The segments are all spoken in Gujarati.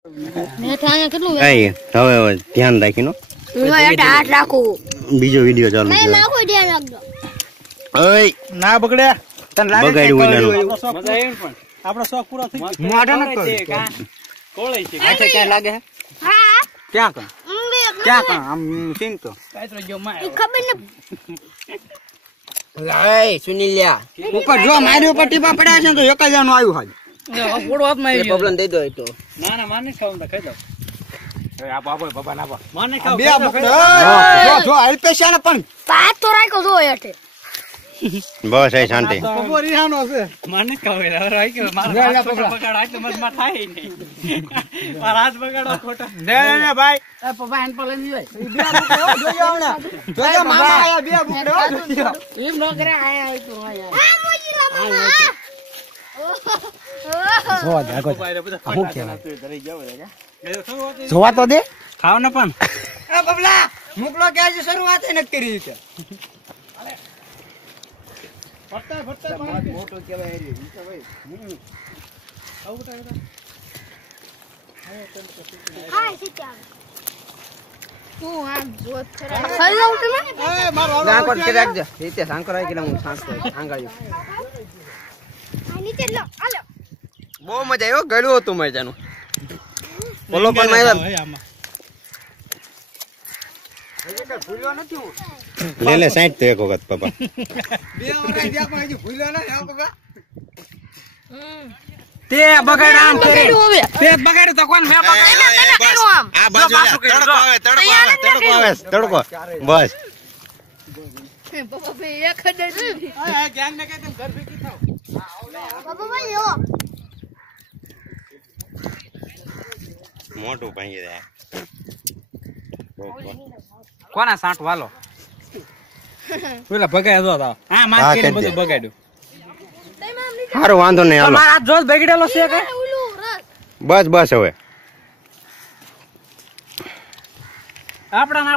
હવે ધ્યાન રાખીનો બીજો વિડિયો ચાલુ ના બગડે આપણો શોખ પૂરો થઈ ગયો મોઢા ન કોળે છે ક્યાં લાગે ક્યાં ક્યાં આમ સિંગ તો કાઈતરો જો માં ખબર ને લાય સુનિલિયા ઉપર જો મારી ઉપર ટીપા પડ્યા છે તો એક જ આનું આવ્યું હાલ પોડો હાથમાં આવી પ્રોબ્લેમ દઈ દો તો ના ના માને ખાવ તો ખાઈ દો આ બાબો બાબા ના બા માને ખાવ બે જો અલ્પેશા ને પણ પાત તો રાખ્યો જો હેઠે બસ એ શાંતિ બબો રીહાનો છે માને ખાવ રાઈ કે મારા બગાડ આટલે મત થાય નહીં મારા હાથ બગાડો ખોટા ને ભાઈ એ પપ્પા હેન્ડ પર લઈ જાય જોજો હમણાં જોજો મામા આયા બે બુકડો એમ ન કરે આયા તો આયા આ મોજી લા બાબા જોવા દે આગળ હું કેવા જોવા તો દે ખાવ ને પણ એ બબલા મુકલો કે આજે શરૂઆત ન કરી છે ફટતા મોટો કેવાય રે ભાઈ હા સીતા તું આ જોત ખરા ખાઈ લઉં તમે એ મારો સાંકળ કે રાખજે રીતે સાંકળ આવી કે હું સાંકળ આંગાળ્યું આ નીચે લો હાલો બહુ મજા આવ્યો ગળ્યું હતું મજાનું બોલો પણ માર્યા ભૂલ્યો નથી હું લે લે 60 તો એક વખત પપ્પા બે વખત જ્યાં પણ હજી ભૂલ્યો ને આ બગા તે બગાડ આમ કરે તે બગાડ તો કોણ મે બગાડ આ બાજુ તડકો આવે તડકો બસ પપ્પા બે એક જ આ ગેંગ ને કહે તેમ ઘર ભેગી થાવ પપ્પા ભાઈ યો મોટું ભાંગી દે કોના સાંઠ વાલો પેલા બગાડ દો તા હા માર કરીને બધું બગાડ્યું હારું વાંધો નહીં હાલો મારા જોત બગડેલો છે કે ઓલું રસ બસ બસ હવે આપડા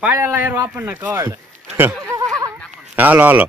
પાડેલા એરો આપણને કળ હાલો હાલો